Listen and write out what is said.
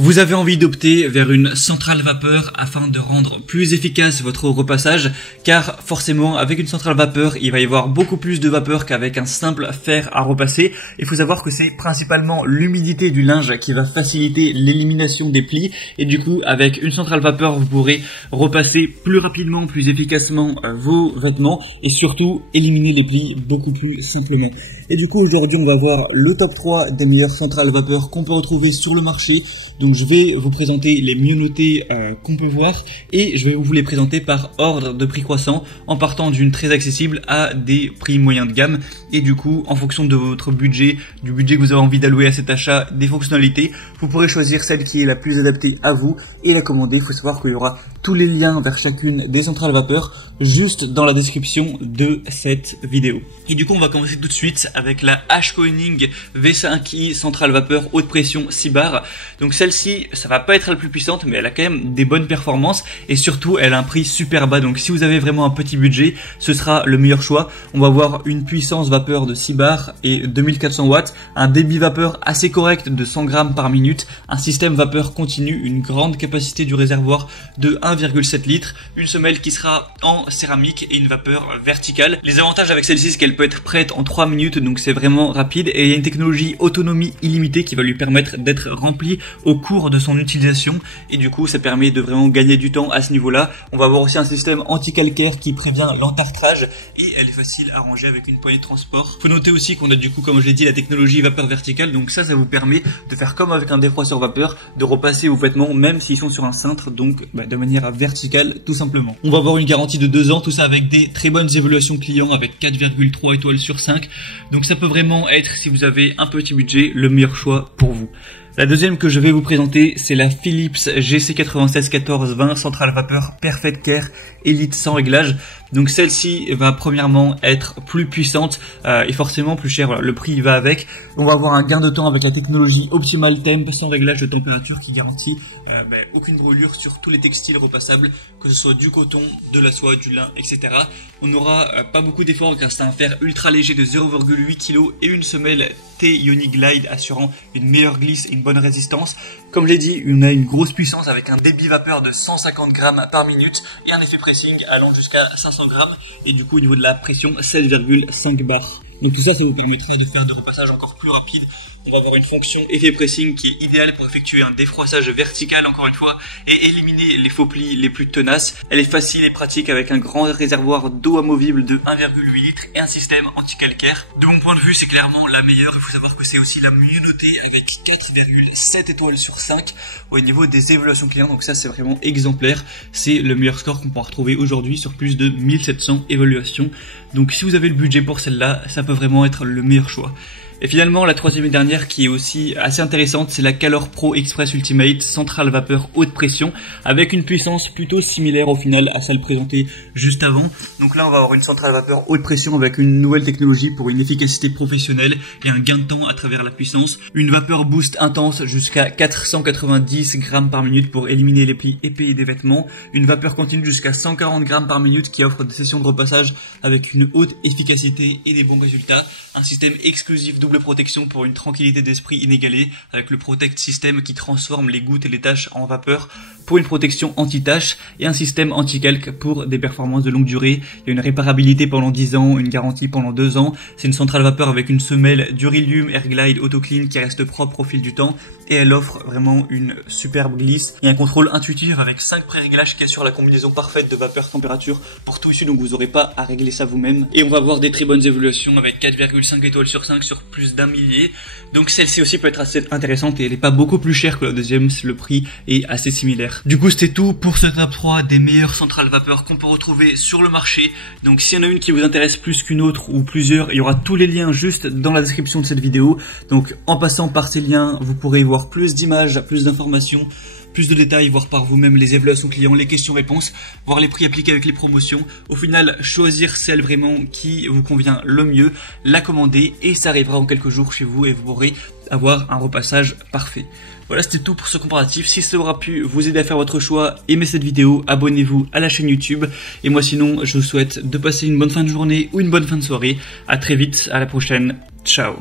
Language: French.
Vous avez envie d'opter vers une centrale vapeur afin de rendre plus efficace votre repassage, car forcément avec une centrale vapeur il va y avoir beaucoup plus de vapeur qu'avec un simple fer à repasser. Il faut savoir que c'est principalement l'humidité du linge qui va faciliter l'élimination des plis, et du coup avec une centrale vapeur vous pourrez repasser plus rapidement, plus efficacement vos vêtements et surtout éliminer les plis beaucoup plus simplement. Et du coup aujourd'hui on va voir le top 3 des meilleures centrales vapeur qu'on peut retrouver sur le marché. Donc je vais vous présenter les mieux notés qu'on peut voir et je vais vous les présenter par ordre de prix croissant en partant d'une très accessible à des prix moyens de gamme, et du coup en fonction de votre budget, du budget que vous avez envie d'allouer à cet achat, des fonctionnalités, vous pourrez choisir celle qui est la plus adaptée à vous et la commander. Il faut savoir qu'il y aura tous les liens vers chacune des centrales vapeur juste dans la description de cette vidéo. Et du coup on va commencer tout de suite avec la Ashkoenig V5i centrale vapeur haute pression 6 bars. Donc celle-ci, ça va pas être la plus puissante, mais elle a quand même des bonnes performances et surtout elle a un prix super bas. Donc si vous avez vraiment un petit budget, ce sera le meilleur choix. On va avoir une puissance vapeur de 6 bars et 2400 watts, un débit vapeur assez correct de 100 grammes par minute, un système vapeur continu, une grande capacité du réservoir de 1,7 litres, une semelle qui sera en céramique et une vapeur verticale. Les avantages avec celle-ci, c'est qu'elle peut être prête en 3 minutes, donc c'est vraiment rapide, et il y a une technologie autonomie illimitée qui va lui permettre d'être remplie au cours de son utilisation, et du coup ça permet de vraiment gagner du temps à ce niveau-là. On va avoir aussi un système anti-calcaire qui prévient l'entartrage et elle est facile à ranger avec une poignée de transport. Faut noter aussi qu'on a du coup, comme je l'ai dit, la technologie vapeur verticale, donc ça vous permet de faire comme avec un défroisseur vapeur, de repasser vos vêtements même s'ils sont sur un cintre, donc de manière verticale tout simplement. On va avoir une garantie de 2 ans, tout ça avec des très bonnes évaluations clients avec 4,3 étoiles sur 5, donc ça peut vraiment être, si vous avez un petit budget, le meilleur choix pour vous. La deuxième que je vais vous présenter, c'est la Philips GC961420 centrale vapeur Perfect Care Elite sans réglage. Donc celle-ci va premièrement être plus puissante et forcément plus chère. Voilà, le prix va avec. On va avoir un gain de temps avec la technologie Optimal Temp sans réglage de température qui garantit aucune brûlure sur tous les textiles repassables, que ce soit du coton, de la soie, du lin, etc. On n'aura pas beaucoup d'efforts grâce à un fer ultra léger de 0,8 kg et une semelle T-Ionic Glide assurant une meilleure glisse et une bonne résistance. Comme je l'ai dit, on a une grosse puissance avec un débit vapeur de 150 grammes par minute et un effet pressing allant jusqu'à 500 grammes, et du coup au niveau de la pression 7,5 bars. Donc tout ça, ça vous permettra de faire des repassages encore plus rapides. On va avoir une fonction effet pressing qui est idéale pour effectuer un défroissage vertical encore une fois et éliminer les faux plis les plus tenaces. Elle est facile et pratique avec un grand réservoir d'eau amovible de 1,8 litres et un système anti-calcaire. De mon point de vue, c'est clairement la meilleure. Il faut savoir que c'est aussi la mieux notée avec 4,7 étoiles sur 5 au niveau des évaluations clients. Donc ça, c'est vraiment exemplaire. C'est le meilleur score qu'on pourra retrouver aujourd'hui sur plus de 1700 évaluations. Donc si vous avez le budget pour celle-là, ça peut vraiment être le meilleur choix. Et finalement, la troisième et dernière qui est aussi assez intéressante, c'est la Calor Pro Express Ultimate centrale vapeur haute pression avec une puissance plutôt similaire au final à celle présentée juste avant. Donc là, on va avoir une centrale vapeur haute pression avec une nouvelle technologie pour une efficacité professionnelle et un gain de temps à travers la puissance. Une vapeur boost intense jusqu'à 490 grammes par minute pour éliminer les plis épais des vêtements. Une vapeur continue jusqu'à 140 grammes par minute qui offre des sessions de repassage avec une haute efficacité et des bons résultats. Un système exclusif double protection pour une tranquillité d'esprit inégalée avec le Protect System qui transforme les gouttes et les taches en vapeur pour une protection anti-tache, et un système anti-calque pour des performances de longue durée. Il y a une réparabilité pendant 10 ans, une garantie pendant 2 ans. C'est une centrale vapeur avec une semelle Durilium Airglide AutoClean qui reste propre au fil du temps, et elle offre vraiment une superbe glisse et un contrôle intuitif avec 5 pré-réglages qui assurent la combinaison parfaite de vapeur température pour tout ici, donc vous n'aurez pas à régler ça vous-même. Et on va avoir des très bonnes évaluations avec 4,5 étoiles sur 5 sur plus d'1 millier. Donc celle-ci aussi peut être assez intéressante et elle n'est pas beaucoup plus chère que la deuxième, le prix est assez similaire. Du coup c'était tout pour ce top 3 des meilleures centrales vapeur qu'on peut retrouver sur le marché. Donc s'il y en a une qui vous intéresse plus qu'une autre ou plusieurs, il y aura tous les liens juste dans la description de cette vidéo. Donc en passant par ces liens, vous pourrez voir plus d'images, plus d'informations, plus de détails, voir par vous-même les évaluations clients, les questions-réponses, voir les prix appliqués avec les promotions. Au final, choisir celle vraiment qui vous convient le mieux, la commander et ça arrivera en quelques jours chez vous et vous pourrez avoir un repassage parfait. Voilà, c'était tout pour ce comparatif. Si ça aura pu vous aider à faire votre choix, aimez cette vidéo, abonnez-vous à la chaîne YouTube. Et moi sinon, je vous souhaite de passer une bonne fin de journée ou une bonne fin de soirée. À très vite, à la prochaine. Ciao.